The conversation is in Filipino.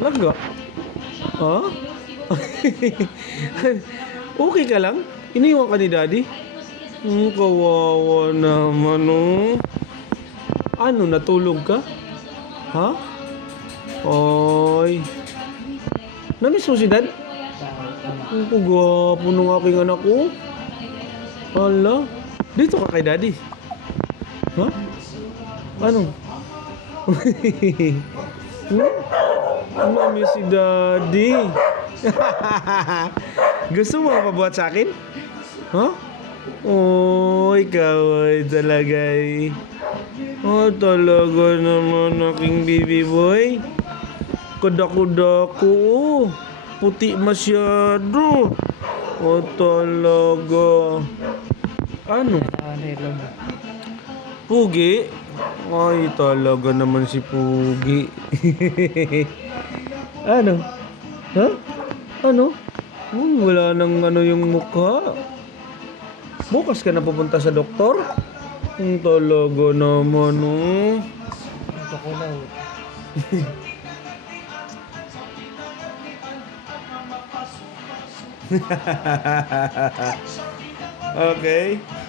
Laga? Ha? okay ka lang? Iniwan ka ni daddy? Hmm, kawawa naman oh. Ano, natulog ka? Ha? Ay. Namiss mo si dad? Ang kagwapo ng aking anak ko. Hala. Dito ka kay daddy. Ha? Ano? hmm? Namiss si daddy. Gusto mo mapabuhat sa akin? Ha? Oh, ikaw ay talaga eh. Oh, talaga naman aking baby boy. Kuda-kuda ko. oh. Puti masyado. Oh, talaga. Ano? Pugi? Ay, talaga naman si Pugi. ano? Ha? Ano? Hmm, wala nang ano yung mukha. Bukas ka na pupunta sa doktor? Ang talaga naman, oh. Ito ko lang. okay.